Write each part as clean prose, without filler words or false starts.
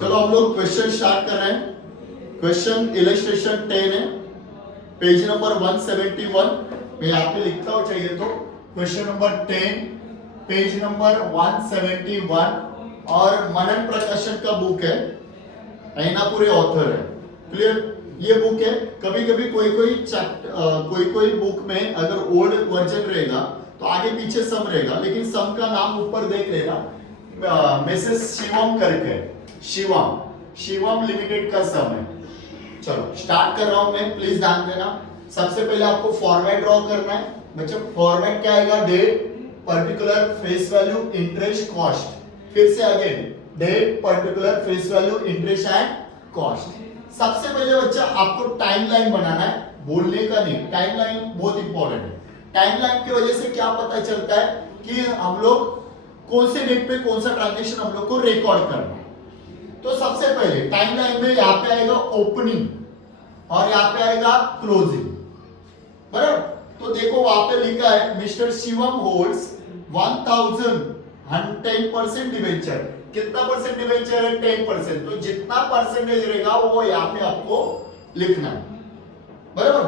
चलो हम लोग क्वेश्चन स्टार्ट कर रहे हैं। क्वेश्चन इलस्ट्रेशन 10 है, पेज नंबर 171 मैं यहाँ पे लिखता हूँ चाहिए तो। क्वेश्चन नंबर 10 पेज नंबर 171 और मनन प्रकाशन का बुक है, ऐनापुरे ऑथर है। क्लियर? ये बुक है। कभी कभी कोई बुक में अगर ओल्ड वर्जन रहेगा तो आगे पीछे सम रहेगा, लेकिन सम का नाम ऊपर देख लेना, मिसेस शिवम करके, शिवम लिमिटेड का सम है। चलो स्टार्ट कर रहा हूं मैं, प्लीज ध्यान देना। सबसे पहले आपको फॉर्मेट ड्रॉ करना है बच्चों। फॉर्मेट क्या आएगा? Date, particular, face value, interest, cost. फिर से again date, particular, face value, interest and cost. सबसे पहले बच्चा आपको टाइमलाइन बनाना है, बोलने का नहीं। टाइमलाइन बहुत इंपॉर्टेंट है। टाइमलाइन की वजह से क्या पता चलता है कि हम लोग कौन से डेट पे कौन सा ट्रांजैक्शन हम लोग को रिकॉर्ड करना है। तो सबसे पहले टाइमलाइन में यहाँ पे आएगा ओपनिंग और यहाँ पे आएगा क्लोजिंग, बराबर? तो देखो वहां पे लिखा है मिस्टर शिवम होल्ड्स 1010% डिवेंचर। कितना परसेंट डिवेंचर है? 10%। तो जितना परसेंटेज रहेगा वो यहाँ पे आपको लिखना है, बराबर?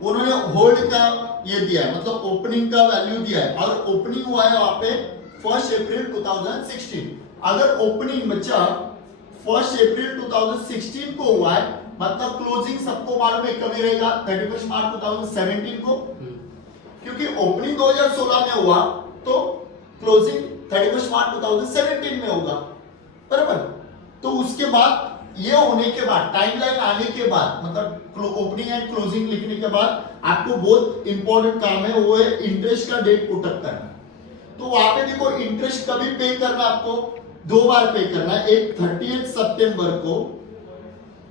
उन्होंने होल्ड का ये दिया है, मतलब ओपनिंग का वैल्यू दिया है, और ओपनिंग हुआ है वहां पे 1 अप्रैल 2016। अगर ओपनिंग बच्चा 1 अप्रैल 2016 को हुआ है, मतलब क्लोजिंग सबको मालूम है कभी रहेगा? 31 मार्च 2017 को, क्योंकि ओपनिंग 2016 में हुआ तो क्लोजिंग 31 मार्च 2017 में होगा, बराबर? तो उसके बाद ये होने के बाद, टाइमलाइन आने के बाद, मतलब ओपनिंग एंड क्लोजिंग लिखने के बाद आपको बहुत इंपॉर्टेंट काम है, वो है इंटरेस्ट का डेट पुटअप करना। तो वहां पे देखो इंटरेस्ट कभी पे करना, आपको 2 बार पे करना है, एक 30 सितंबर को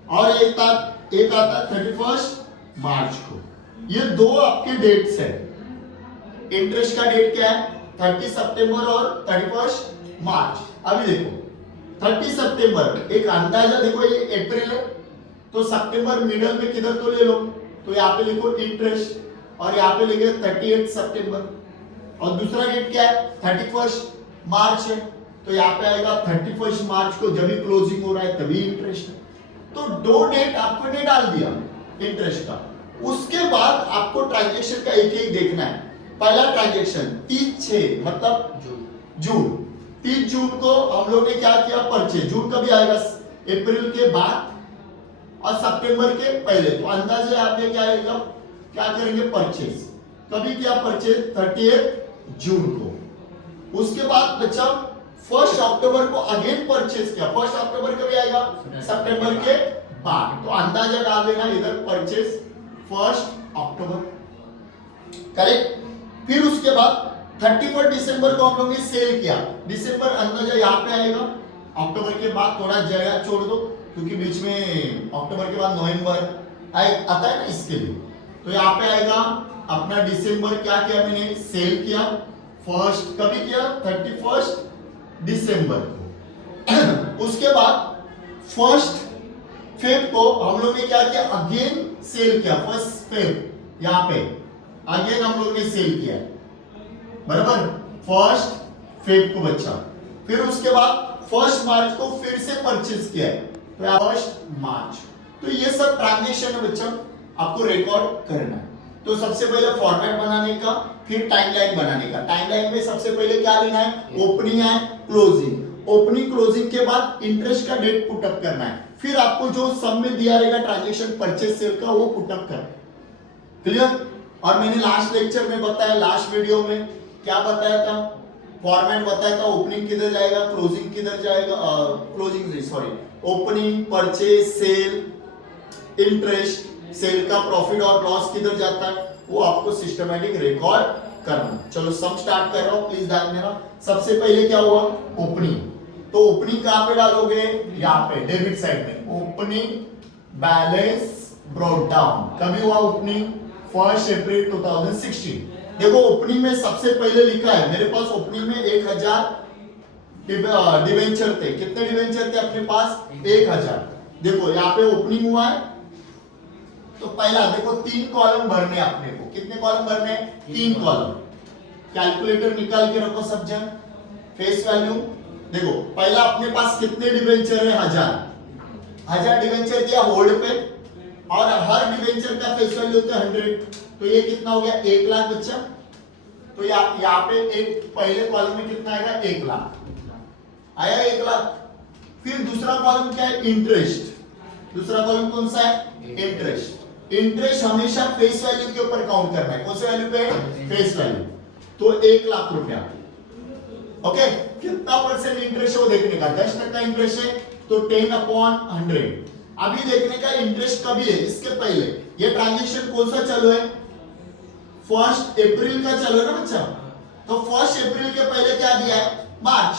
और एक आता है 31 मार्च को। ये दो आपके डेट्स है। इंटरेस्ट का डेट क्या है? 30 सितंबर और 31 मार्च। अभी देखो 30 सितंबर, एक अंदाजा देखो, ये अप्रैल है तो सितंबर मिडल में किधर तो ले लो, तो यहाँ पे लिखो इंटरेस्ट, और यहाँ पे लिखे 38 सितंबर। और दूसरा डेट क्या है? 31 मार्च है, तो यहाँ पे आएगा 31 मार्च को, जब भी क्लोजिंग हो रहा है तभी इंटरेस्ट है। तो 2 डेट आपको ने डाल दिया इंटरेस्ट का। उसके बाद आपको ट्रांजैक्शन का एक एक देखना है। पहला ट्रांजैक्शन 30/6 मतलब जून। 30 जून को हम लोग ने क्या किया? परचेज। जून कभी आएगा? अप्रैल के बाद और सितंबर के पहले। तो अंदाजे आपने क्या आएगा? क्या करेंगे? परचेज। कभी किया परचेज? 30 जून को। उसके बाद बच्चा 1 अक्टूबर को अगेन परचेज किया। 1 अक्टूबर कभी आएगा? सितंबर के बाद। तो अंदाजा डाल देना इधर, परचेज 1 अक्टूबर, करेक्ट? फिर उसके बाद 31 दिसंबर को हम लोग ने सेल किया। दिसंबर अंदाजा यहाँ पे आएगा। अक्टूबर के बाद थोड़ा जगह छोड़ दो, क्योंकि बीच में अक्टूबर के बाद नवंबर आता है ना, इसके लिए। तो यहाँ पे आएगा अपना दिसंबर। क्या किया मैंने? सेल किया। फर्स्ट कभी किया? 31 दिसंबर को। उसके बाद 1 फेब को हम लोग ने क्या किया? अगेन सेल किया। 1 फेब यहाँ पे अगेन हम लोग ने सेल किया, बराबर? 1 फेब को बच्चा। फिर उसके बाद 1 मार्च को फिर से परचेज किया है, तो 1 मार्च। तो ये सब ट्रांजैक्शन है बच्चा, आपको रिकॉर्ड करना है। तो सबसे पहले फॉर्मेट बनाने का, फिर टाइमलाइन बनाने का। टाइमलाइन में सबसे पहले क्या लेना है? Opening and closing. Opening closing के बाद इंटरेस्ट का डेट पुटअप करना है। फिर आपको जो सम में दिया रहेगा ट्रांजैक्शन परचेज सेल का, वो पुटअप करना है। क्लियर? और मैंने लास्ट लेक्चर में बताया, लास्ट वीडियो में क्या बताया था? फॉर्मेट बताया था, ओपनिंग किधर जाएगा, क्लोजिंग किधर जाएगा, opening, purchase, sale, interest, sale का प्रॉफिट और लॉस किधर जाता है, वो आपको सिस्टमैटिक रिकॉर्ड करना। चलो सम स्टार्ट कर रहा हूं, प्लीज ध्यान देना। सबसे पहले क्या हुआ? ओपनिंग। तो ओपनिंग कहां पे डालोगे? यहाँ पे डेबिट साइड में। Opening balance brought down. कभी हुआ ओपनिंग? 1 अप्रैल 2016। देखो ओपनिंग में सबसे पहले लिखा है मेरे पास, ओपनिंग में 1000 डिवेंचर थे। कितने डिवेंचर थे अपने पास? 1000। देखो यहाँ पे ओपनिंग हुआ है, तो पहला देखो 3 कॉलम भरने अपने को। कितने कॉलम भरने? 3 कॉलम। कैलकुलेटर निकाल के रखो सब जन। फेस वैल्यू देखो पहला अपने पास कितने डिबेंचर है, 1000 डिबेंचर दिया होल्ड पे, और हर डिबेंचर का फेस वैल्यू होता है 100, तो ये कितना हो गया 1 लाख बच्चा। तो यहाँ पे एक पहले कॉलम में कितना आएगा 1 लाख आया, 1 लाख। फिर दूसरा कॉलम क्या है, इंटरेस्ट। दूसरा कॉलम कौन सा है, इंटरेस्ट। इंटरेस्ट हमेशा फेस वैल्यू के ऊपर काउंट करना है, कौन से वैल्यू पे, फेस वैल्यू। तो 1 लाख रुपया, ओके। कितना परसेंट इंटरेस्ट है वो देखने का, 10% इंटरेस्ट है तो 10/100। अभी देखने का इंटरेस्ट कभी है, इसके पहले ये ट्रांजैक्शन कौन सा चालू है, 1 अप्रैल का चालू है ना बच्चा। तो 1 अप्रैल के पहले क्या दिया है, मार्च,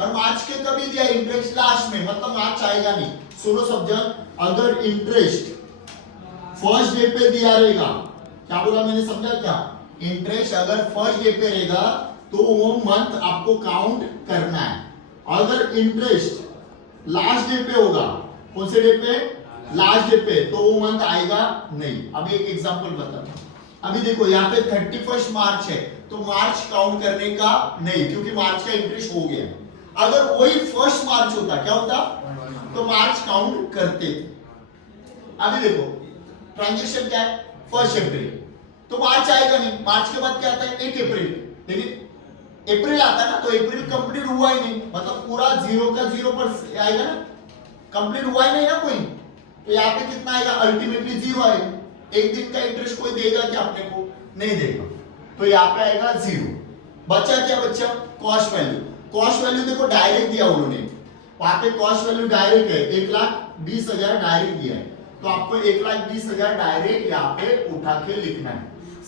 और मार्च के कभी दिया इंटरेस्ट लास्ट में, मतलब मार्च आएगा नहीं। सुनो सब जन, अगर इंटरेस्ट 1st डे पे दिया रहेगा, क्या बोला मैंने, समझा क्या, इंटरेस्ट अगर 1st डे पे रहेगा तो वो मंथ आपको काउंट करना है। अगर इंटरेस्ट लास्ट डे पे होगा, कौन से डे पे, लास्ट डे पे, तो वो मंथ आएगा नहीं। अभी एक एग्जांपल बताता हूं। अभी देखो यहाँ पे 31 मार्च है, तो मार्च काउंट करने का नहीं, क्योंकि मार्च का इंटरेस्ट हो गया। अगर वही 1 मार्च होता, क्या होता, तो मार्च काउंट करते थे। अभी देखो ट्रांजैक्शन क्या है, 1 अप्रैल, तो मार्च आएगा नहीं। मार्च के बाद क्या आता है, 1 अप्रैल, लेकिन अप्रैल आता है ना, तो अप्रैल कंप्लीट हुआ ही नहीं, मतलब पूरा 0 का 0 पर आएगा ना, कंप्लीट हुआ ही नहीं ना कोई, तो यहाँ पे कितना आएगा, अल्टीमेटली 0 आएगा। एक दिन का इंटरेस्ट कोई देगा क्या अपने को, नहीं देगा, तो यहाँ पे आएगा 0। बचा क्या बच्चा, कॉस्ट वैल्यू। कॉस्ट वैल्यू देखो डायरेक्ट दिया उन्होंने, वहां पे कॉस्ट वैल्यू डायरेक्ट है, 1,20,000 डायरेक्ट दिया है, तो आपको 1,20,000 डायरेक्ट यहाँ पे उठा के लिखना है।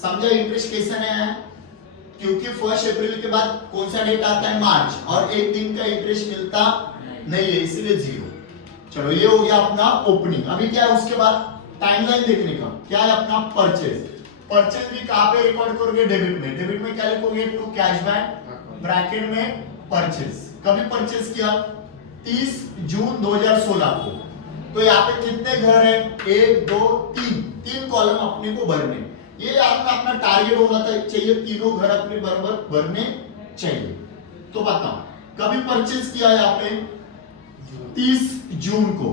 समझा इंटरेस्ट कैसे नया है, क्योंकि 1 अप्रैल के बाद कौन सा डेट आता है, मार्च, और एक दिन का इंटरेस्ट मिलता नहीं है, इसलिए 0। चलो ये हो गया अपना ओपनिंग। अभी क्या है उसके बाद टाइमलाइन देखने का, क्या है अपना परचेज। परचेज भी कहां पे रिकॉर्ड करोगे, डेबिट में। डेबिट में क्या लिखोगे, टू कैशबैक ब्रैकेट में परचेज। कभी परचेज किया, 30 जून 2016 को। तो यहाँ पे कितने घर है, 1 2 3 कॉलम अपने को भरने। ये आपका अपना टारगेट होना चाहिए, तीनों घर अपने बराबर भरने चाहिए। तो बताओ कभी परचेज किया यहाँ पे 30 जून को,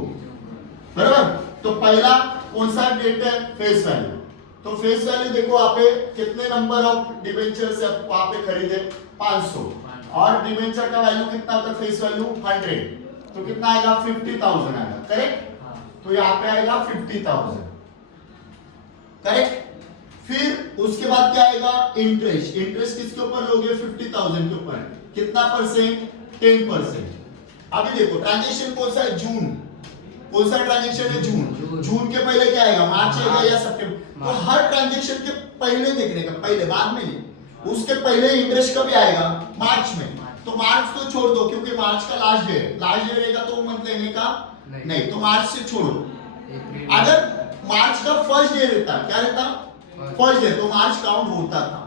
बराबर। तो पहला कौन सा डेट है, फेस वैल्यू। तो फेस वैल्यू देखो यहाँ पे कितने नंबर ऑफ डिबेंचर से वहां पे खरीदे, 500, और डिबेंचर का वैल्यू कितना होता है, फेस वैल्यू 100, तो कितना आएगा, 50,000 आएगा, करेक्ट। तो यहाँ पे आएगा 50,000, करेक्ट। फिर उसके बाद क्या आएगा, इंटरेस्ट। इंटरेस्ट किसके ऊपर लोगे, 50,000 के ऊपर, कितना परसेंट, 10%। अभी देखो ट्रांजैक्शन कौन सा है, जून। कौन सा ट्रांजैक्शन है, जून। जून के पहले क्या आएगा, मार्च आएगा या सितंबर। तो हर ट्रांजैक्शन के पहले देखने का, पहले, बाद में नहीं, उसके पहले इंटरेस्ट कभी आएगा, मार्च में। तो मार्च तो छोड़ दो, क्योंकि मार्च का लास्ट डे है, लास्ट डे रहेगा तो मंथ लेने का नहीं, तो मार्च से छोड़ो। अगर मार्च का 1st डे रहता, क्या रहता, 1st डे, तो मार्च काउंट होता था,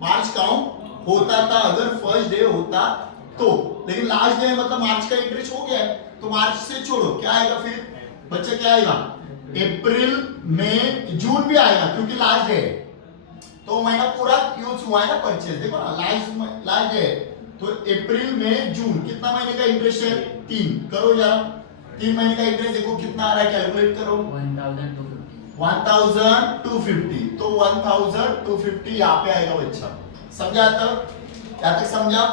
मार्च काउंट होता था अगर 1st डे होता तो। लेकिन लास्ट डे मतलब मार्च का इंटरेस्ट हो गया है, तो मार्च से छोड़ो, क्या आएगा फिर बच्चे, क्या आएगा, अप्रैल मई जून भी आएगा, क्योंकि लास्ट डे है, तो महीना पूरा यूज हुआ है ना परचेज। देखो ना लास्ट डे, तो अप्रैल मई जून, कितना महीने का इंटरेस्ट है, 3। करो जरा 3 महीने का इंटरेस्ट देखो कितना आ रहा है, कैलकुलेट करो, 1,250। तो 1,250 यहाँ पे आएगा बच्चा, समझा तक, क्या तक समझा।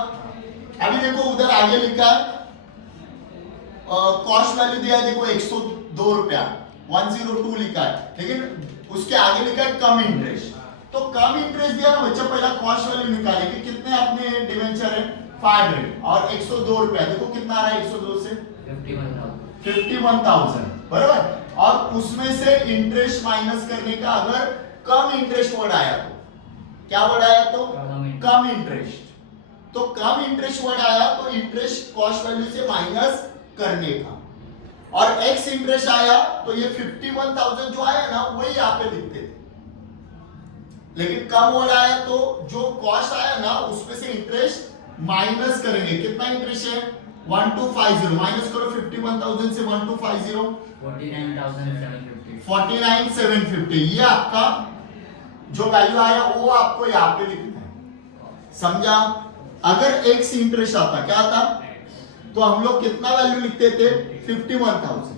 अभी देखो उधर आगे लिखा है कॉस्ट वैल्यू दिया है, देखो 102 रुपया, 102 लिखा है, लेकिन उसके आगे लिखा है कम इंटरेस्ट। तो कम इंटरेस्ट दिया ना बच्चा, पहला कॉस्ट वैल्यू निकाले कि कितने अपने डिवेंचर है, 500, और 102 रुपया, देखो कितना आ रहा है 102 से, 51,000, बराबर। और उसमें से इंटरेस्ट माइनस करने का, अगर कम इंटरेस्ट वर्ड आया तो, क्या वर्ड आया तो, कम इंटरेस्ट। तो कम इंटरेस्ट वर्ड आया तो इंटरेस्ट कॉस्ट वैल्यू से माइनस करने का, और एक्स इंटरेस्ट आया तो ये 51,000 जो आया ना वही यहाँ पे लिखते थे। लेकिन कम वर्ड आया तो जो कॉस्ट आया ना उसमें से इंटरेस्ट माइनस करेंगे। कितना इंटरेस्ट है, 1250, माइनस करो 51,000 से 1250, 49,750। ये आपका जो वैल्यू आया वो आपको यहाँ पे लिखना है, समझा। अगर एक्स इंटरेस्ट आता, क्या आता, तो हम लोग कितना वैल्यू लिखते थे 51,000।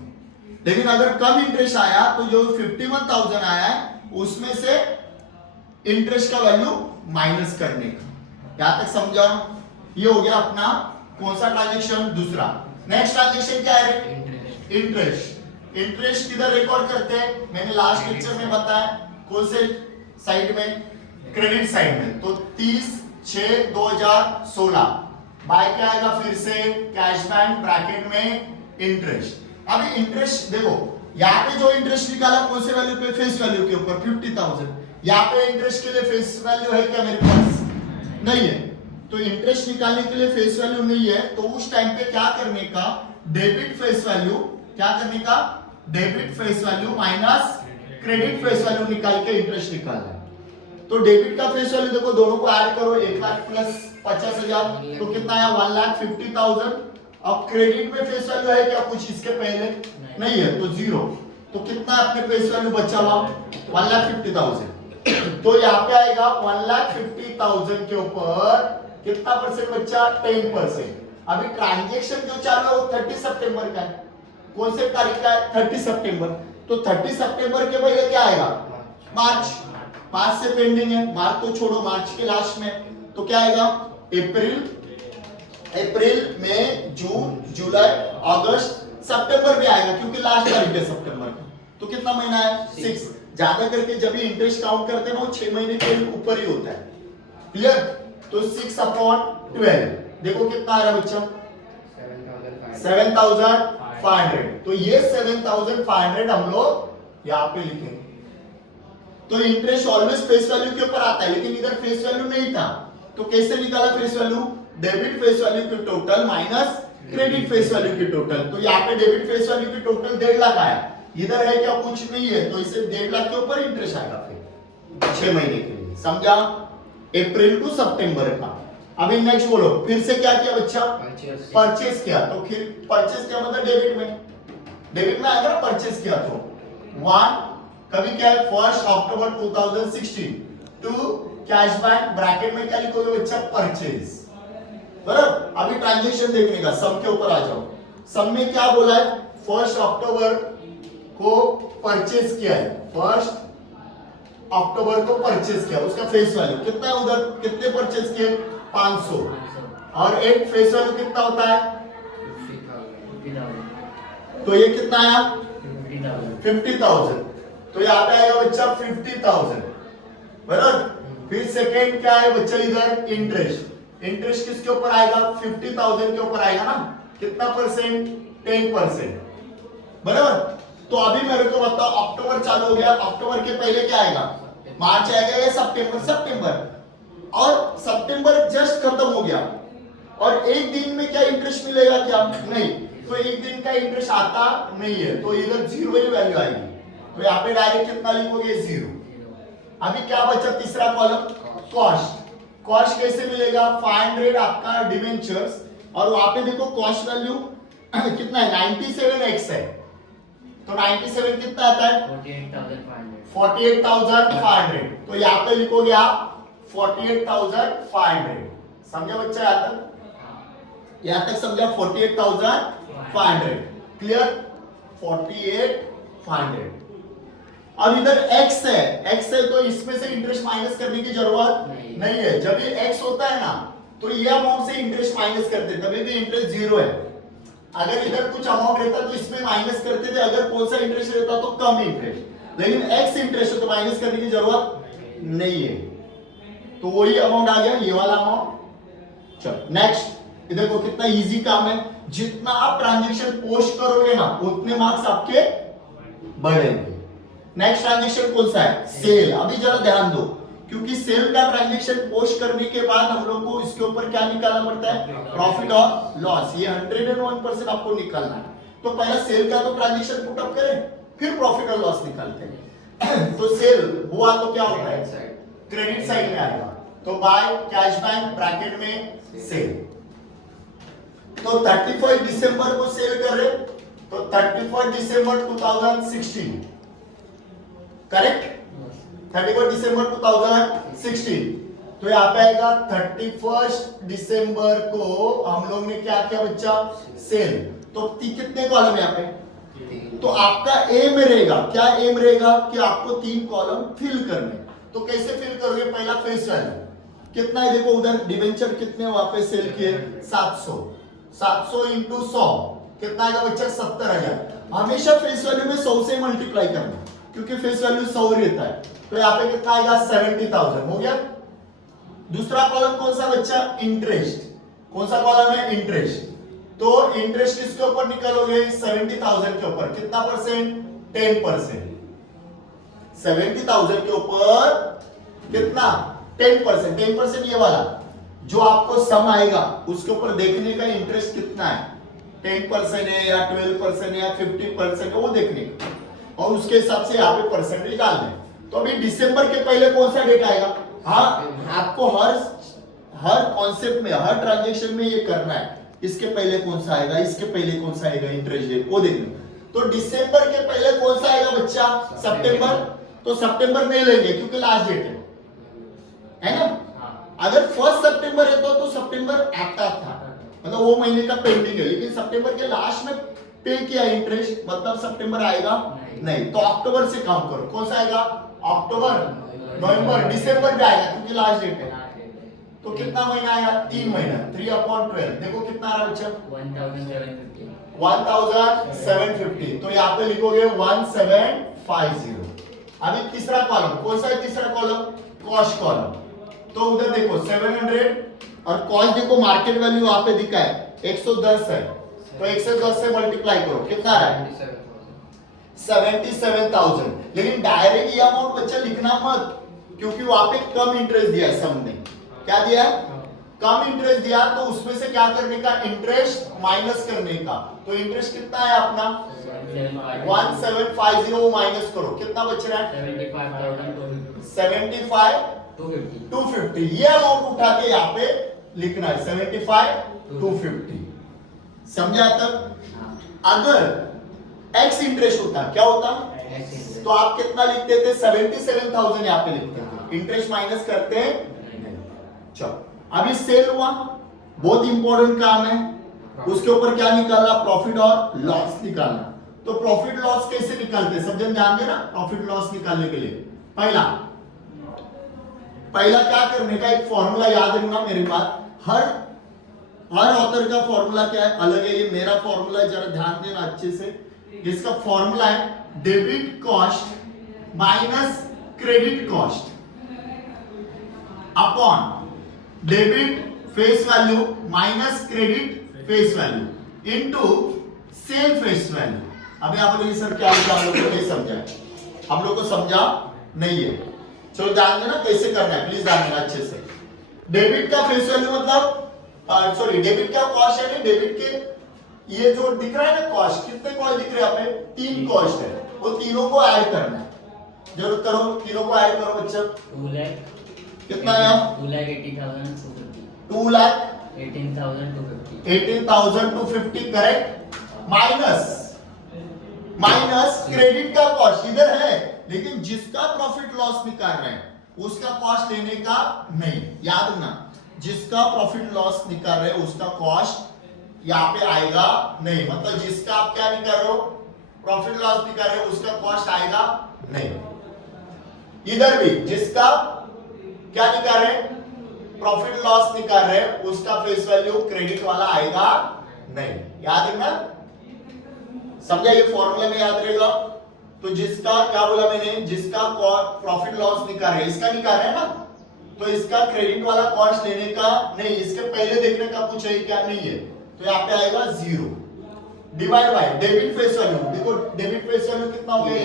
लेकिन अगर कम इंटरेस्ट आया तो जो 51,000 आया है उसमें से इंटरेस्ट का वैल्यू माइनस करने का। यहां तक समझा? ये हो गया अपना कौन सा ट्रांजेक्शन? दूसरा। नेक्स्ट ट्रांजेक्शन क्या है? इंटरेस्ट। इंटरेस्ट किधर रिकॉर्ड करते हैं? मैंने लास्ट लेक्चर में बताया। कौन से साइड में? क्रेडिट साइड में। तो 30/6/2016 बाय क्या आएगा? फिर से कैश बैंक ब्रैकेट में इंटरेस्ट। अभी इंटरेस्ट देखो, यहाँ पे जो इंटरेस्ट निकाला कौन से वैल्यू पे? फेस वैल्यू के ऊपर 50,000। यहाँ पे इंटरेस्ट के लिए फेस वैल्यू है क्या मेरे पास? नहीं है। तो इंटरेस्ट निकालने के लिए फेस वैल्यू नहीं है, तो उस टाइम पे क्या करने का? Debit face value. क्या करने का? Debit face value minus credit face value निकाल के इंटरेस्ट निकालना है। तो डेबिट का फेस वैल्यू देखो, दोनों को ऐड करो, 1 लाख प्लस 50,000 तो कितना आया? 1,50,000। अब क्रेडिट में फेस वैल्यू है क्या कुछ इसके पहले? नहीं है, तो 0। तो कितना अपने फेस वैल्यू बचा हुआ? 1,50,000। तो यहाँ पे आएगा 1,50,000 के ऊपर कितना परसेंट बचा? 10%। अभी ट्रांजेक्शन जो चालू है वो 30 सितंबर का है। कौन से तारीख का है? 30 सितंबर। तो 30 सितंबर के पहले क्या आएगा? मार्च। मार्च से पेंडिंग है, मार्च को छोड़ो, मार्च के लास्ट में। तो क्या आएगा? अप्रैल, मई, जून, जुलाई, अगस्त, सितंबर भी आएगा क्योंकि लास्ट तारीख है सितंबर का। तो कितना महीना है? 6। ज्यादा करके जब भी इंटरेस्ट काउंट करते हैं ना वो 6 महीने के ऊपर ही होता है। क्लियर? तो 6/12 देखो कितना आ रहा है बच्चा? 7,500। तो ये 7,500 हम लोग यहाँ पे लिखेंगे। तो इंटरेस्ट ऑलवेज फेस वैल्यू के ऊपर आता है, लेकिन इधर फेस वैल्यू नहीं था। तो कैसे निकाला face value? Debit face value की total minus credit face value की टोटल। तो यहाँ पे डेबिट फेस वैल्यू की टोटल 1.5 लाख आया, इधर है क्या? कुछ नहीं है, तो इसे 1.5 लाख के ऊपर इंटरेस्ट आएगा फिर 6 महीने के लिए। समझा? अप्रैल टू सितंबर का। अभी नेक्स्ट बोलो, फिर से क्या किया बच्चा? परचेस किया। तो फिर परचेस किया मतलब डेबिट में आएगा परचेस किया। तो 1 कभी क्या है? 1 अक्टूबर 2016 टू कैश बैंक ब्रैकेट में क्या लिखोगे बच्चा? परचेस। बराबर? अभी ट्रांजेक्शन देखने का, सम के ऊपर आ जाओ। सम में क्या बोला है? 1 अक्टूबर को परचेस किया है। 1 अक्टूबर को परचेस किया, उसका फेस वैल्यू कितना है? उधर कितने परचेस किए? 500। और एक फेस वैल्यू कितना होता है? 50,000। तो ये कितना आया? 50,000। तो यहाँ पे आएगा बच्चा 50,000। बराबर? फिर सेकेंड क्या है बच्चा? इधर इंटरेस्ट। इंटरेस्ट किसके ऊपर आएगा? 50,000 के ऊपर आएगा ना। कितना परसेंट? 10%। बराबर? तो अभी मेरे को बताओ, अक्टूबर चालू हो गया, अक्टूबर के पहले क्या आएगा? मार्च आएगा या सितंबर? सितंबर। और सितंबर जस्ट खत्म हो गया, और एक दिन में क्या इंटरेस्ट मिलेगा क्या? नहीं। तो एक दिन का इंटरेस्ट आता नहीं है, तो इधर 0 ही वैल्यू आएगी। तो यहाँ पे डायरेक्ट कितना लिखोगे? 0। अभी क्या बचा? तीसरा कॉलम कॉस्ट। कॉस्ट कैसे मिलेगा? 500 आपका डिवेंचर्स, और वहां पे देखो कॉस्ट वैल्यू कितना है? 97x है। तो 97 कितना आता है? 48,500। तो यहाँ पे लिखोगे आप 48,500। समझा बच्चा? यहाँ तक समझा? 48,500। क्लियर? 48,500। अब इधर x है, तो इसमें से इंटरेस्ट माइनस करने की जरूरत नहीं है। जब ये x होता है ना, तो ये अमाउंट से इंटरेस्ट माइनस करते हैं, तभी भी इंटरेस्ट 0 है। अगर इधर कुछ अमाउंट रहता तो इसमें माइनस करते थे, अगर कौन सा इंटरेस्ट रहता तो कम इंटरेस्ट। लेकिन x इंटरेस्ट है तो माइनस करने की जरूरत नहीं है। तो वही अमाउंट आ गया, ये वाला अमाउंट। चलो नेक्स्ट, इधर को कितना इजी काम है। जितना आप ट्रांजेक्शन पोस्ट करोगे ना, उतने मार्क्स आपके बढ़ेंगे। नेक्स्ट ट्रांजेक्शन कौन सा है? सेल। अभी जरा ध्यान दो, क्योंकि सेल का ट्रांजेक्शन पोस्ट करने के बाद हम लोग को इसके ऊपर क्या निकालना पड़ता है? प्रॉफिट और लॉस। ये 101% आपको निकालना है। तो पहला सेल का तो ट्रांजेक्शन पुट अप करें, फिर प्रॉफिट और लॉस निकालते हैं। तो सेल हुआ तो क्या होता है? क्रेडिट साइड में आएगा। तो बाय कैश बैंक ब्रैकेट में सेल। तो 31 दिसंबर को सेल कर रहे, तो 31 दिसंबर 2016, करेक्ट? 31 दिसंबर 2016। तो यहाँ पे आएगा 31 दिसंबर को हम लोग ने क्या किया बच्चा, सेल। तो कितने कॉलम यहाँ पे, तो आपका एम रहेगा, क्या एम रहेगा कि आपको 3 कॉलम फिल करने। तो कैसे फिल करोगे, पहला फेस वैल्यू कितना है, देखो उधर डिवेंचर कितने वहां पे सेल किए 700, 700 इंटू 100 कितना आएगा बच्चा 70,000। हमेशा फेस वैल्यू में 100 से मल्टीप्लाई करना क्योंकि फेस वैल्यू 100 रहता है। तो यहाँ पे कितना आएगा 70,000 हो गया। दूसरा कॉलम कौन सा बच्चा, इंटरेस्ट। कौन सा कॉलम है, इंटरेस्ट। तो इंटरेस्ट किसके ऊपर निकालोगे, 70,000 के ऊपर, कितना परसेंट, 10%। 70,000 के ऊपर कितना, 10%। 10% ये वाला जो आपको सम आएगा उसके ऊपर देखने का इंटरेस्ट कितना है, 10% है या 12% है या 50% है, वो देखने का, और उसके हिसाब से यहाँ पे परसेंटेज डालना है। तो अभी दिसंबर के पहले कौन सा डेट आएगा, हाँ आपको हर कॉन्सेप्ट में, हर ट्रांजेक्शन में ये करना है, इसके पहले कौन सा आएगा, इसके पहले कौन सा आएगा इंटरेस्ट रेट, वो देखना। तो दिसंबर के पहले कौन सा आएगा बच्चा, सितंबर। तो सितंबर नहीं लेंगे क्योंकि लास्ट डेट है ना। अगर 1 सितंबर है तो सितंबर आता था, मतलब वो महीने का पेंडिंग है, लेकिन सितंबर के लास्ट में पे किया इंटरेस्ट, मतलब सितंबर आएगा नहीं। तो अक्टूबर से काम करो, कौन सा आएगा, अक्टूबर, नवंबर, दिसंबर भी आएगा क्योंकि लास्ट डेट है। तो कितना महीना आया, 3 महीना, 3/12। देखो कितना आ रहा बच्चा, 1750। तो यहाँ पे लिखोगे 1750। अभी तीसरा कॉलम कौन सा है, तीसरा कॉलम कॉस्ट कॉलम। तो उधर देखो 700 और कॉस्ट देखो मार्केट वैल्यू वहां पे दिखा है 110 है, तो 110 से मल्टीप्लाई करो, कितना आ रहा है 77,000। लेकिन डायरेक्ट ये अमाउंट बच्चा लिखना मत, क्योंकि वहां पे कम इंटरेस्ट दिया है सम ने, क्या दिया है, कम इंटरेस्ट दिया, तो उसमें से क्या करने का, इंटरेस्ट माइनस करने का। तो इंटरेस्ट कितना है अपना 1750 माइनस करो, कितना बच रहा है 75,250। ये अमाउंट उठा के यहाँ पे लिखना है 75,250। समझा तक। अगर एक्स इंटरेस्ट होता क्या होता, तो आप कितना लिखते थे 77,000 यहाँ पे लिखते थे, इंटरेस्ट माइनस करते हैं। चलो अभी सेल हुआ, बहुत इंपॉर्टेंट काम है, उसके ऊपर क्या निकालना, प्रॉफिट और लॉस निकालना। तो प्रॉफिट लॉस कैसे निकालते हैं, सब जन ध्यान देना। प्रॉफिट लॉस निकालने के लिए पहला क्या करने का, एक फॉर्मूला याद रखना मेरी बात, हर ऑथर का फॉर्मूला क्या है, अलग है। ये मेरा फॉर्मूला है, जरा ध्यान देना अच्छे से। इसका फॉर्मूला है debit cost minus credit cost upon debit face value minus credit face value into sale face value. अभी आप बोलेंगे सर क्या लिखा, हम लोग को नहीं समझा, हम लोग को समझा नहीं है। चलो ध्यान देना कैसे करना है, प्लीज ध्यान देना अच्छे से। डेबिट का फेस वैल्यू मतलब सॉरी डेबिट का कॉस्ट है, डेबिट के ये जो दिख रहा है ना कॉस्ट, कितने कॉस्ट दिख रहे हैं यहाँ पे, 3 कॉस्ट है, वो तीनों को ऐड करना है। जरूर करो, तीनों को ऐड करो बच्चा। 2 लाख कितना आया, 2,80,250 2,18,250 18,250 करेक्ट, माइनस क्रेडिट का कॉस्ट इधर है, लेकिन जिसका प्रॉफिट लॉस निकाल रहे हैं उसका कॉस्ट लेने का नहीं, याद रखना, जिसका प्रॉफिट लॉस निकाल रहे हैं उसका कॉस्ट यहाँ पे आएगा नहीं। मतलब जिसका आप क्या निकाल रहे हो, प्रॉफिट लॉस निकाल रहे हो, उसका कॉस्ट आएगा नहीं। इधर भी जिसका क्या निकाल रहे हैं, प्रॉफिट लॉस निकाल रहे हैं, उसका फेस वैल्यू क्रेडिट वाला आएगा नहीं, याद रखना। समझा, ये फॉर्मूला में याद रहेगा। तो जिसका क्या बोला मैंने, जिसका प्रॉफिट लॉस निकाल रहे हैं, इसका निकाल रहे हैं ना, तो इसका क्रेडिट वाला कॉस्ट लेने का नहीं, इसके पहले देखने का कुछ है क्या, नहीं है, तो यहाँ पे आएगा 0 divide by debit face value. देखो डेबिट फेस वैल्यू कितना हो गया,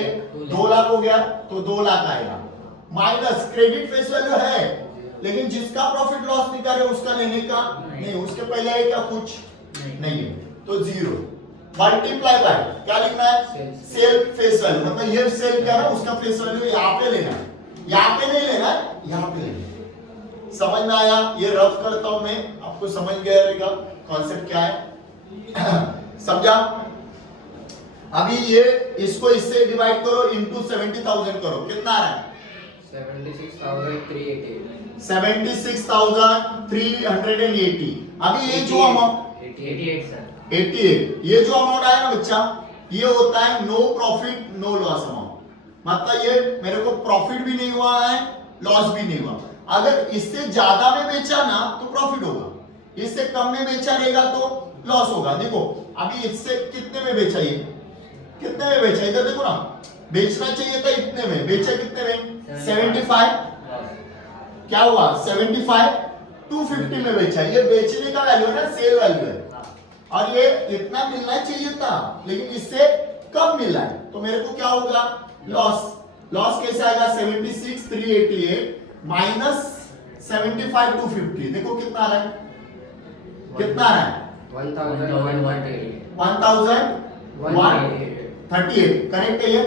2 लाख हो गया, तो 2 लाख आएगा, माइनस क्रेडिट फेस वैल्यू है, लेकिन जिसका प्रॉफिट लॉस निकाल रहे उसका लेने का नहीं, उसके पहले है क्या, कुछ नहीं है, तो 0 मल्टीप्लाई बाय क्या लिखना है, सेल फेस वैल्यू। मतलब ये सेल क्या है, उसका फेस वैल्यू यहाँ पे लेना है, यहाँ पे नहीं लेना है, यहाँ पे लेना है। समझ में आया, ये रफ करता हूं मैं, आपको समझ गया रहेगा कॉन्सेप्ट क्या है। समझा। अभी ये इसको इससे डिवाइड करो, इंटू 70,000 करो, कितना आ रहा है 76,380. 76,380। अभी ये जो अमाउंट 88 सर। 88, ये जो अमाउंट आया ना बच्चा, ये होता है no profit no loss amount. मतलब ये मेरे को प्रॉफिट भी नहीं हुआ है, लॉस भी नहीं हुआ। अगर इससे ज्यादा में बेचा ना तो प्रॉफिट होगा, इससे कम में बेचा रहेगा तो लॉस होगा। देखो अभी इससे कितने में बेचा, ये कितने में बेचा, इधर देखो ना, बेचना चाहिए था इतने में, बेचा कितने में 75, क्या हुआ 75, 250 में बेचा। ये बेचने का वैल्यू है ना, सेल वैल्यू है, और ये इतना मिलना चाहिए था लेकिन इससे कम मिला है, तो मेरे को क्या होगा लॉस। लॉस कैसे आएगा 76,388 माइनस 75,250, देखो कितना आ रहा है, कितना आ रहा है 1,138, करेक्ट है ये।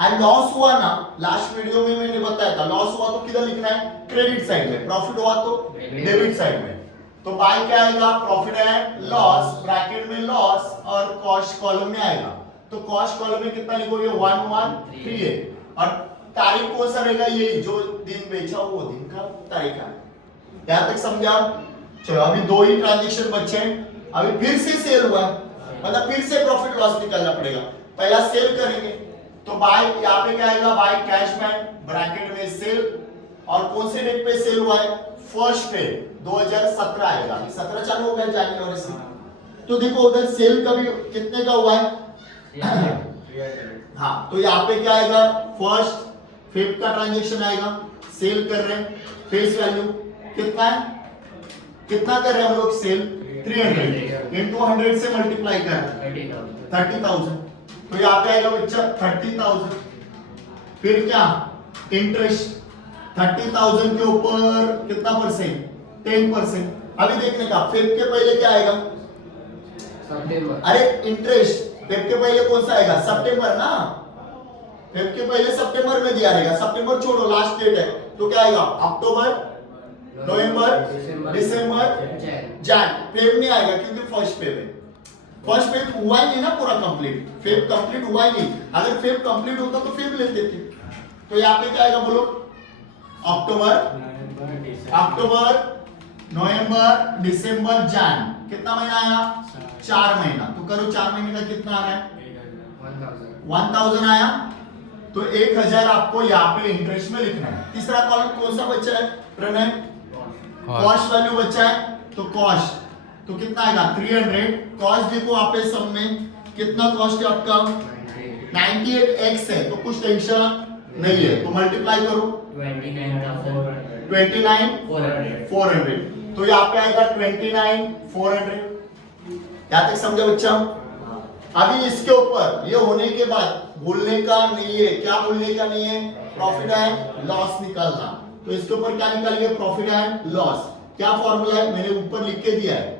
एंड लॉस हुआ ना, लास्ट वीडियो में मैंने बताया था, लॉस हुआ तो किधर लिखना है, क्रेडिट साइड में, प्रॉफिट हुआ तो डेबिट साइड में। तो बाय क्या आएगा, प्रॉफिट एंड लॉस, ब्रैकेट में लॉस और कॉस्ट कॉलम में आएगा। तो कॉस्ट कॉलम में कितना लिखोगे 1138, और तारीख कौन सा रहेगा, ये जो दिन बेचा वो दिन का तारीख है। यहां तक समझा। चलो अभी दो ही ट्रांजैक्शन बचे हैं, अभी फिर से सेल हुआ है, मतलब फिर से प्रॉफिट लॉस निकालना पड़ेगा। पहला सेल करेंगे तो बाय, यहाँ पे क्या आएगा, बाय कैश मैन, ब्रैकेट में सेल, और कौन से डेट पे सेल हुआ है, फर्स्ट पे 2017 आएगा, 17 चालू हो गया जनवरी से। तो देखो उधर सेल का भी कितने का हुआ है हाँ, तो यहाँ पे क्या आएगा, फर्स्ट फिफ्थ का ट्रांजैक्शन आएगा, सेल कर रहे हैं, फेस वैल्यू कितना है, कितना कर रहे हैं हम लोग सेल, 300 into 100 से मल्टीप्लाई कर 30,000, तो यहाँ पे आएगा बच्चा 30,000। फिर क्या, इंटरेस्ट 30,000 के ऊपर कितना परसेंट, 10%। अभी देखने का फिफ्थ के पहले क्या आएगा, सितंबर। अरे इंटरेस्ट फिफ्थ के पहले कौन सा आएगा, सितंबर ना, फिफ्थ के पहले सितंबर में दिया रहेगा, सितंबर छोड़ो लास्ट डेट है, तो क्या आएगा अक्टूबर, नवंबर, दिसंबर, जैन। फेब नहीं आएगा क्योंकि फर्स्ट फेब है, फर्स्ट फेब हुआ ही नहीं ना पूरा कंप्लीट, फेब कंप्लीट हुआ ही नहीं। अगर फेब कंप्लीट होता तो फेब लेते थे। तो यहाँ पे क्या आएगा बोलो, अक्टूबर, नवंबर, दिसंबर, जैन, कितना महीना आया, 4 महीना। तो करो 4 महीने का कितना आ रहा है 1000 आया, तो 1000 आपको यहाँ पे इंटरेस्ट में लिखना है। तीसरा कॉलम कौन सा बचा है प्रणय, कॉस्ट वैल्यू बचा है, तो कॉस्ट तो कितना आएगा 300। कॉस्ट देखो आप सब में कितना कॉस्ट है आपका 98x है, तो कुछ टेंशन नहीं है, तो मल्टीप्लाई करो 29,400, तो यहाँ पे आएगा 29,400। यहाँ तक समझा बच्चा। अभी इसके ऊपर ये होने के बाद बोलने का नहीं है, क्या बोलने का नहीं है, प्रॉफिट एंड लॉस निकालना। तो इसके ऊपर क्या निकालिए, प्रॉफिट एंड लॉस। क्या फॉर्मूला है, मैंने ऊपर लिख के दिया है,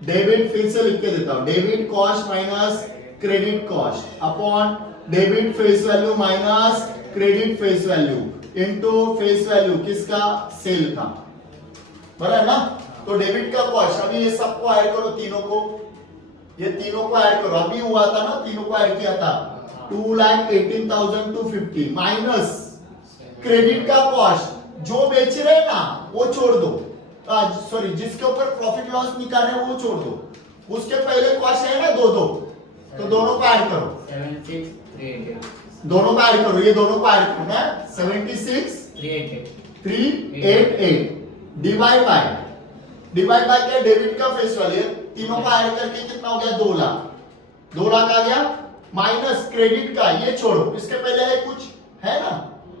डेबिट, फिर से लिख के देता हूं, debit cost minus credit cost upon debit face value minus credit face value into face value किसका, सेल का, बराबर है ना। तो डेबिट का कॉस्ट, अभी ये सबको ऐड करो, तीनों को, ये तीनों को ऐड करो, अभी हुआ था ना, तीनों को ऐड किया था 2,18,250 माइनस क्रेडिट का कॉस्ट, जो बेच रहे हैं ना वो छोड़ दो, सॉरी जिसके ऊपर प्रॉफिट लॉस निकाल रहे हैं वो छोड़ दो, उसके पहले कॉस्ट है ना दो, तो दोनों को ऐड करो, 76,388, दोनों को ऐड करो, ये दोनों को ऐड करना है 76,388 डिवाइड बाय क्या, डेबिट का फेस वैल्यू, तीनों को ऐड करके कितना हो गया 2 लाख, 2 लाख आ गया, माइनस क्रेडिट का, ये छोड़ो, इसके पहले है कुछ है ना,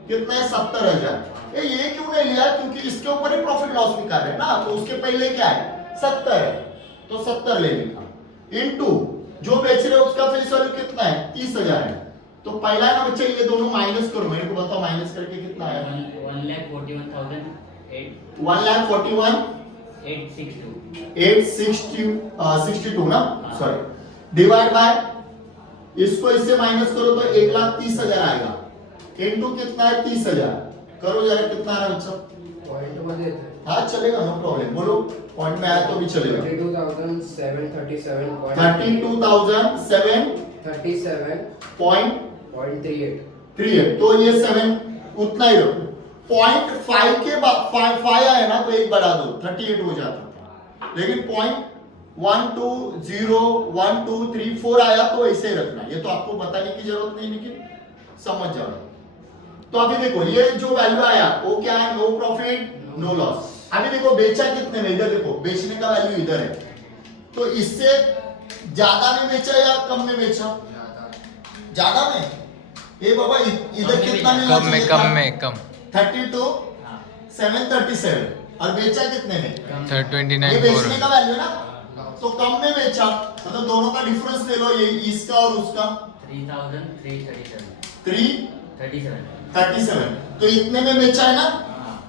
कितना है 70,000। ये क्यों नहीं लिया, क्योंकि इसके ऊपर ही प्रॉफिट लॉस निकाल रहे हैं ना, तो उसके पहले क्या है 70 है, तो 70 लेने का इनटू जो बेच रहे हैं उसका फेस वैल्यू कितना है 30,000 है। तो पहला है ना बच्चे, ये दोनों माइनस करो, मेरे को बताओ माइनस करके कितना आया, 1,41,862 ना, सॉरी, डिवाइड बाय, इसको इससे माइनस करो तो 1,30,000 आएगा, इनटू कितना है 30,000, करो जरा कितना आ रहा है बच्चा, पॉइंट मध्ये येते, हाँ चलेगा, नो प्रॉब्लम, बोलो पॉइंट में आया तो भी चलेगा, 32,737.38, तो ये 7 उतना ही रखो, 0.5 के बाद 5 आया ना तो एक बढ़ा दो 38 हो जाता, लेकिन 0.1201234 आया तो ऐसे ही रखना। ये तो आपको बताने की जरूरत नहीं, लेकिन समझ जाओ। तो अभी देखो ये जो वैल्यू आया वो क्या है, नो प्रॉफिट नो लॉस। अभी देखो बेचा कितने में, इधर देखो बेचने का वैल्यू इधर है, तो इससे ज्यादा में बेचा या कम में बेचा, ज्यादा में। ये बाबा इधर कितना मिलना कम में चाहिए कम था? में कम 32 737 और बेचा कितने में, ये 29 बेचने का वैल्यू ना, तो कम में बेचा, मतलब दोनों का डिफरेंस ले लो, ये इसका और उसका 337, तो इतने में बेचा है ना,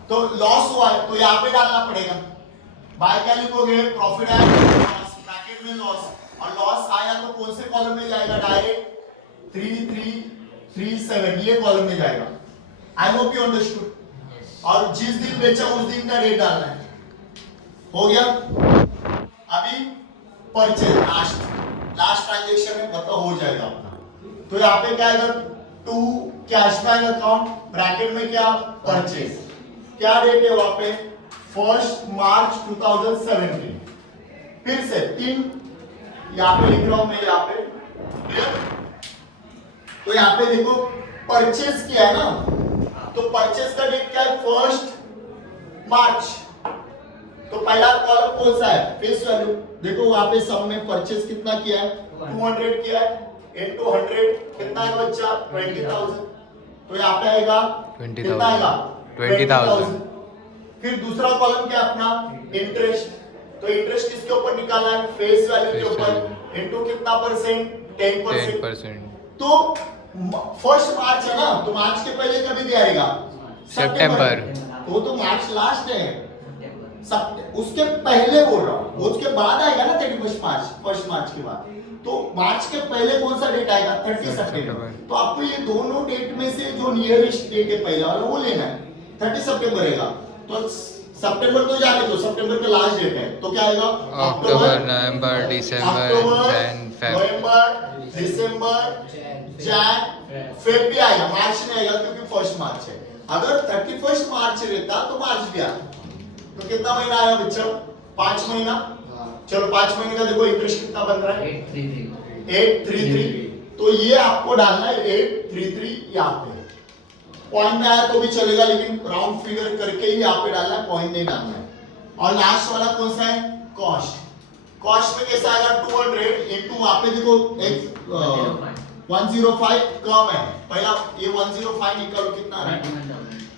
तो लॉस हुआ है, तो यहाँ पे डालना पड़ेगा। बाय क्या लिखोगे, प्रॉफिट आया ब्रैकेट में लॉस, और लॉस आया तो कौन से कॉलम में जाएगा, डायरेक्ट 3337 ये कॉलम में जाएगा। I hope you understood. और जिस दिन बेचा उस दिन का डेट डालना है, हो गया। अभी परचेज लास्ट ट्रांजेक्शन में मतलब हो जाएगा अपना, तो यहाँ पे क्या आएगा, टू कैशबैक अकाउंट ब्रैकेट में क्या, परचेज, क्या डेट है वहां पे 1 मार्च 2017। फिर से 3 यहाँ पे लिख रहा हूं मैं, यहाँ पे तो यहाँ पे देखो परचेज किया है ना, तो परचेज का डेट क्या है 1 मार्च, तो पहला कॉलम कौन सा है, फेस वैल्यू। देखो वहां पे सम में परचेज कितना किया है, 200 किया है, into 100 कितना है बच्चा, 20,000, तो यहाँ पे आएगा 20,000 कितना आएगा, 20,000। फिर दूसरा कॉलम क्या अपना, इंटरेस्ट, तो इंटरेस्ट किसके ऊपर निकालना है, फेस वैल्यू के Face ऊपर, value। इनटू कितना परसेंट, 10%। 10%। तो 1 मार्च है ना, तो मार्च के पहले कभी दिया सितंबर। वो तो मार्च लास्ट है, उसके पहले बोल रहा हूँ, उसके बाद आएगा ना 31 मार्च, 1 मार्च के बाद, तो मार्च के पहले कौन सा डेट आएगा, 30 सितंबर। तो आपको ये दोनों डेट में से जो नियरेस्ट डेट है पहला वाला वो लेना है, 30 सितंबर रहेगा, तो सितंबर तो जाने दो, सितंबर का लास्ट डेट है, तो क्या आएगा, अक्टूबर, नवंबर, दिसंबर, जैन, फेब। नवंबर, दिसंबर, जैन, फेब भी आएगा, मार्च नहीं आएगा क्योंकि 1 मार्च है। अगर 31 मार्च रहता तो मार्च भी आता, तो कितना महीना आया बच्चा, 5 महीना। चलो 5 महीने का देखो इंटरेस्ट कितना बन रहा है, 833, तो ये आपको डालना है 833 यहाँ पे, पॉइंट में आया तो भी चलेगा, लेकिन राउंड फिगर करके ही यहाँ पे डालना है, पॉइंट नहीं डालना है। और लास्ट वाला कौन सा है, कॉस्ट में कैसा आएगा, 200 इनटू वहां पे देखो 105 कम है, पहला ये 105 निकालो कितना आ रहा है,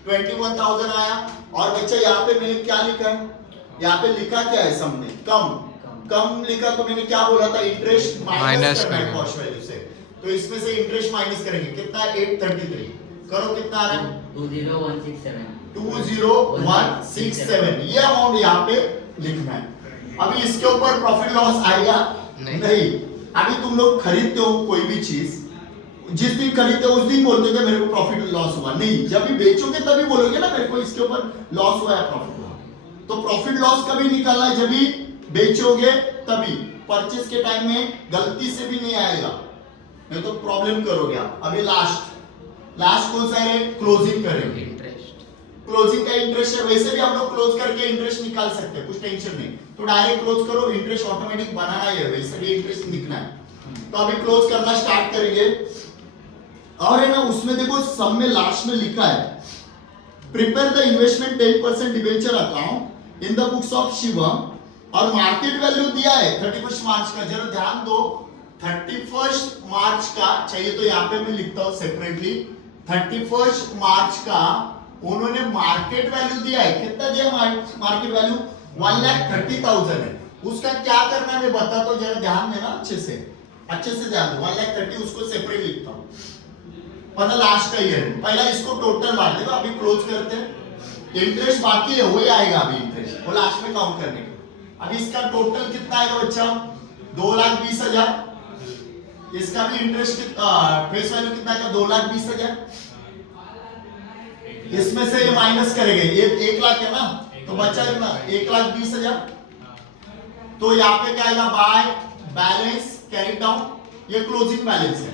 21,000 आया। और बच्चा यहाँ पे मैंने क्या लिखा है, यहाँ पे लिखा क्या है, सबने कम लिखा, तो मैंने क्या बोला था, इंटरेस्ट माइनस करना है कॉस्ट वैल्यू से, तो इसमें से इंटरेस्ट माइनस करेंगे, कितना है 833, करो कितना आ रहा है 20167, ये अमाउंट यहाँ पे लिखना है। अभी इसके ऊपर प्रॉफिट लॉस आएगा नहीं। अभी तुम लोग खरीदते हो कोई भी चीज, जिस दिन खरीदते हो उस दिन बोलते हो कि मेरे को प्रॉफिट लॉस हुआ, नहीं, जब भी बेचोगे तभी बोलोगे ना मेरे को इसके ऊपर लॉस हुआ है, प्रॉफिट हुआ। तो प्रॉफिट लॉस कभी निकालना है जब भी बेचोगे तभी, परचेज के टाइम में गलती से भी नहीं आएगा, नहीं तो प्रॉब्लम करोगे आप। अभी लास्ट कौन सा है, क्लोजिंग करेंगे, क्लोजिंग का इंटरेस्ट है, वैसे भी हम लोग क्लोज करके इंटरेस्ट निकाल सकते हैं, कुछ टेंशन नहीं, तो डायरेक्ट क्लोज करो, इंटरेस्ट ऑटोमेटिक बनाना ही है, वैसे भी इंटरेस्ट लिखना है। तो अभी क्लोज करना स्टार्ट करेंगे, और है ना उसमें देखो सम में लास्ट में लिखा है, prepare the investment 10% debenture account in the books of Shivam, और मार्केट वैल्यू दिया है 31 मार्च का, जरा ध्यान दो, 31 मार्च का चाहिए तो यहाँ पे मैं लिखता हूँ सेपरेटली, 31 मार्च का उन्होंने मार्केट वैल्यू दिया है, कितना दिया मार्केट वैल्यू, 1,30,000 है। उसका क्या करना है मैं बताता हूँ, जरा ध्यान देना अच्छे से ध्यान दो, 1,30,000 उसको सेपरेट लिखता हूँ, मतलब लास्ट का ईयर, पहला इसको टोटल मार देगा, अभी क्लोज करते हैं, इंटरेस्ट बाकी है वही आएगा, अभी इंटरेस्ट वो लास्ट में काउंट करने का। अभी इसका टोटल कितना आएगा बच्चा, 2,20,000, इसका भी इंटरेस्ट फेस वैल्यू कितना आएगा, 2,20,000, इसमें से ये माइनस करेंगे, ये 1 लाख है ना, तो बचा कितना 1,20,000, तो यहाँ पे क्या आएगा, बाय बैलेंस कैरी डाउन, ये क्लोजिंग बैलेंस है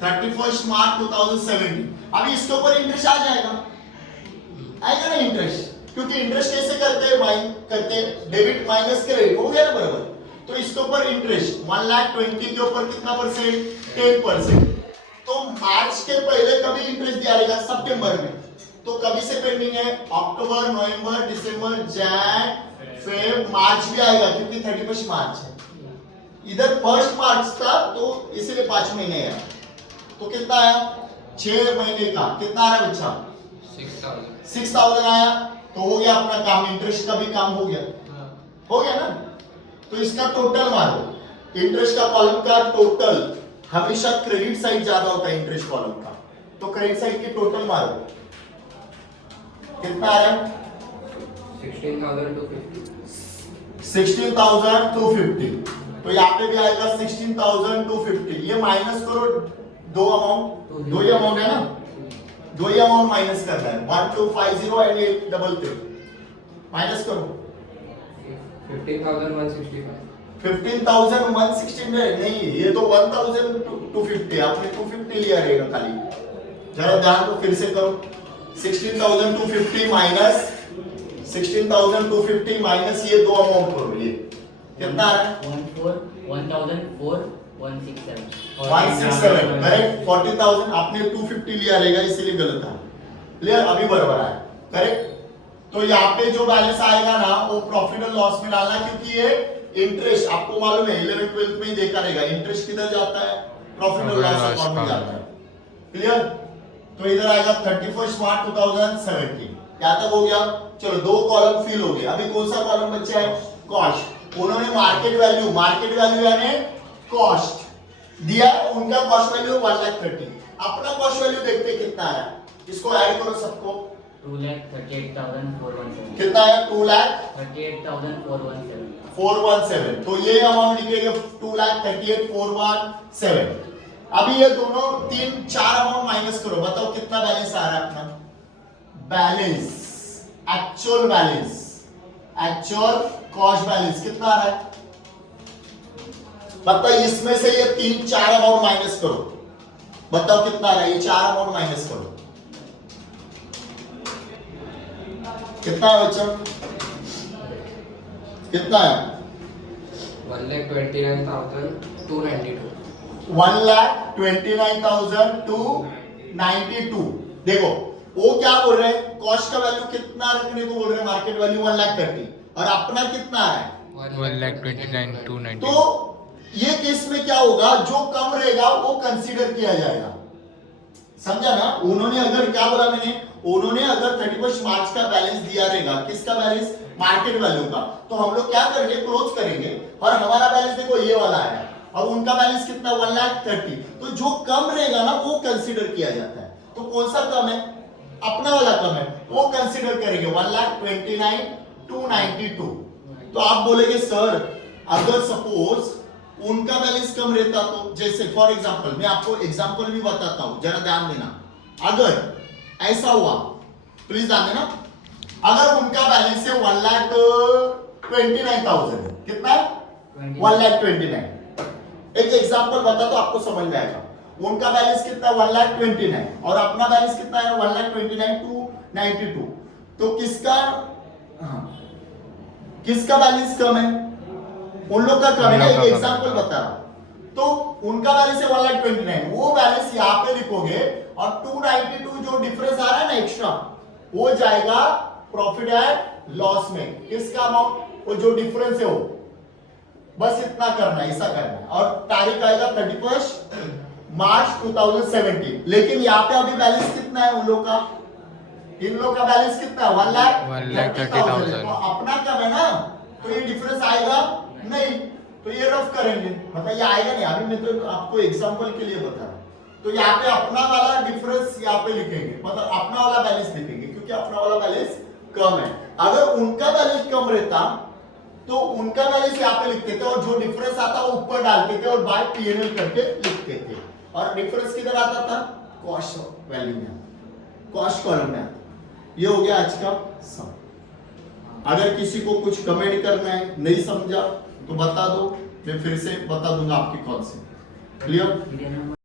31 मार्च 2017। अभी इसके ऊपर इंटरेस्ट आ जाएगा, आएगा ना इंटरेस्ट, क्योंकि इंटरेस्ट कैसे करते हैं डेबिट माइनस क्रेडिट, हो गया ना बराबर। तो इसके ऊपर इंटरेस्ट 1,20,000 के ऊपर कितना परसेंट, 10%। तो मार्च के पहले कभी इंटरेस्ट दिया रहेगा, सितंबर में। तो कभी से पेंडिंग है, अक्टूबर, नवंबर, दिसंबर, जैन, फेब, मार्च भी आएगा क्योंकि 31 मार्च है। इधर 1 मार्च था तो इसीलिए 5 महीने है। तो कितना आया, 6 महीने का कितना आ रहा है बच्चा, 6,000 आया। तो हो गया अपना काम, इंटरेस्ट का भी काम हो गया, हो गया ना। तो इसका टोटल मारो, इंटरेस्ट का कॉलम का टोटल, हमेशा क्रेडिट साइड ज्यादा होता है इंटरेस्ट कॉलम का, तो क्रेडिट साइड की टोटल मारो, कितना आ रहा है, 16,250। तो यहाँ पे भी आएगा 16,250। ये माइनस करो दो अमाउंट, दो ही अमाउंट है ना, दो ही अमाउंट माइनस करना है, 1250 एंड 833 माइनस करो। 15,160 नहीं, ये तो 1,250, आपने 250 लिया रहेगा खाली, जरा ध्यान को फिर से करो। 16,250 माइनस 16,250 माइनस ये दो अमाउंट करो, ये कितना आ रहा है, 1,67 करेक्ट। 40,000 आपने 250 लिया रहेगा इसीलिए गलत था, क्लियर, अभी बराबर है, करेक्ट। तो यहाँ पे जो बैलेंस आएगा ना वो प्रॉफिट और लॉस में डालना, क्योंकि ये इंटरेस्ट आपको मालूम है 11th 12th में ही देखा रहेगा, इंटरेस्ट किधर जाता है, प्रॉफिट और लॉस अकाउंट में जाता है, क्लियर। तो इधर आएगा 31 मार्च 2017, क्या तक हो गया, चलो दो कॉलम फिल हो गए। अभी कौन सा कॉलम बचा है, कॉस्ट। उन्होंने मार्केट वैल्यू यानी कॉस्ट दिया, उनका कॉस्ट वैल्यू 1,30,000। अपना कॉस्ट वैल्यू देखते कितना आया, इसको ऐड करो सबको, 2,38,417 कितना आया, 38,417। तो ये अमाउंट लिखेंगे 2,38,417। अभी ये दोनों 3-4 अमाउंट माइनस करो, बताओ कितना बैलेंस आ रहा है अपना, बैलेंस एक्चुअल कॉस्ट बैलेंस कितना आ रहा है, बताओ। इसमें से ये 3-4 अमाउंट माइनस करो, बताओ कितना आ रहा है, ये 4 अमाउंट माइनस करो, कितना है बच्चा, कितना है, 1,29,292। 1,29,292। देखो वो क्या बोल रहे हैं, कॉस्ट का वैल्यू कितना रखने को बोल रहे हैं, मार्केट वैल्यू 1,30,000 और अपना कितना है 1,29,290। तो ये केस में क्या होगा, जो कम रहेगा वो कंसीडर किया जाएगा, समझा ना। उन्होंने अगर क्या बोला मैंने, उन्होंने अगर 31 मार्च का बैलेंस दिया रहेगा, किसका बैलेंस, मार्केट वैल्यू का, तो हम लोग क्या करेंगे, क्लोज करेंगे, और हमारा बैलेंस देखो ये वाला है, और उनका बैलेंस कितना 1,30,000। तो जो कम रहेगा ना वो कंसीडर किया जाता है। तो कौन सा कम है, अपना वाला कम है, वो कंसीडर करेंगे 1,29,292। तो आप बोलेंगे सर अगर सपोज उनका बैलेंस कम रहता तो, जैसे फॉर एग्जांपल, मैं आपको एग्जांपल भी बताता हूं, जरा ध्यान देना। अगर ऐसा हुआ, प्लीज ध्यान देना, अगर उनका बैलेंस है 1,29,000, कितना है 1,29,000। एक एग्जांपल बता तो आपको समझ में आएगा। उनका बैलेंस कितना 1,29,000 और अपना बैलेंस कितना है 1,29,292। तो किसका बैलेंस कम है, उन लोग का कम है, एक एग्जांपल बता रहा हूं। तो उनका बैलेंस है 1,29,000, वो बैलेंस यहां पे लिखोगे और 292 जो डिफरेंस आ रहा है ना एक्स्ट्रा, वो जाएगा प्रॉफिट एंड लॉस में। किसका अमाउंट, वो जो डिफरेंस है वो, बस इतना करना है, ऐसा करना है। और तारीख आएगा 31 मार्च 2017। लेकिन यहाँ पे अभी बैलेंस कितना है उन लोग का, इन लोग का बैलेंस कितना है 1,30,000। तो अपना कम है ना, तो ये डिफरेंस आएगा नहीं, तो ये रफ करेंगे, मतलब ये आएगा नहीं। अभी मैं तो आपको एग्जांपल के लिए बता रहा हूं। तो यहाँ पे अपना वाला डिफरेंस यहाँ पे लिखेंगे, मतलब अपना वाला बैलेंस लिखेंगे, क्योंकि अपना वाला बैलेंस कम है। अगर उनका बैलेंस कम रहता तो उनका बैलेंस यहाँ पे लिखते थे, और जो डिफरेंस आता वो ऊपर डालते थे और बाय पीएनएल करके लिखते थे। और डिफरेंस किधर आता था, कॉस्ट वैल्यू में, कॉस्ट कॉलम में आता। ये हो गया आज का सम। अगर किसी को कुछ कमेंट करना है, नहीं समझा तो बता दो, मैं फिर से बता दूंगा आपकी कौन सी, क्लियर।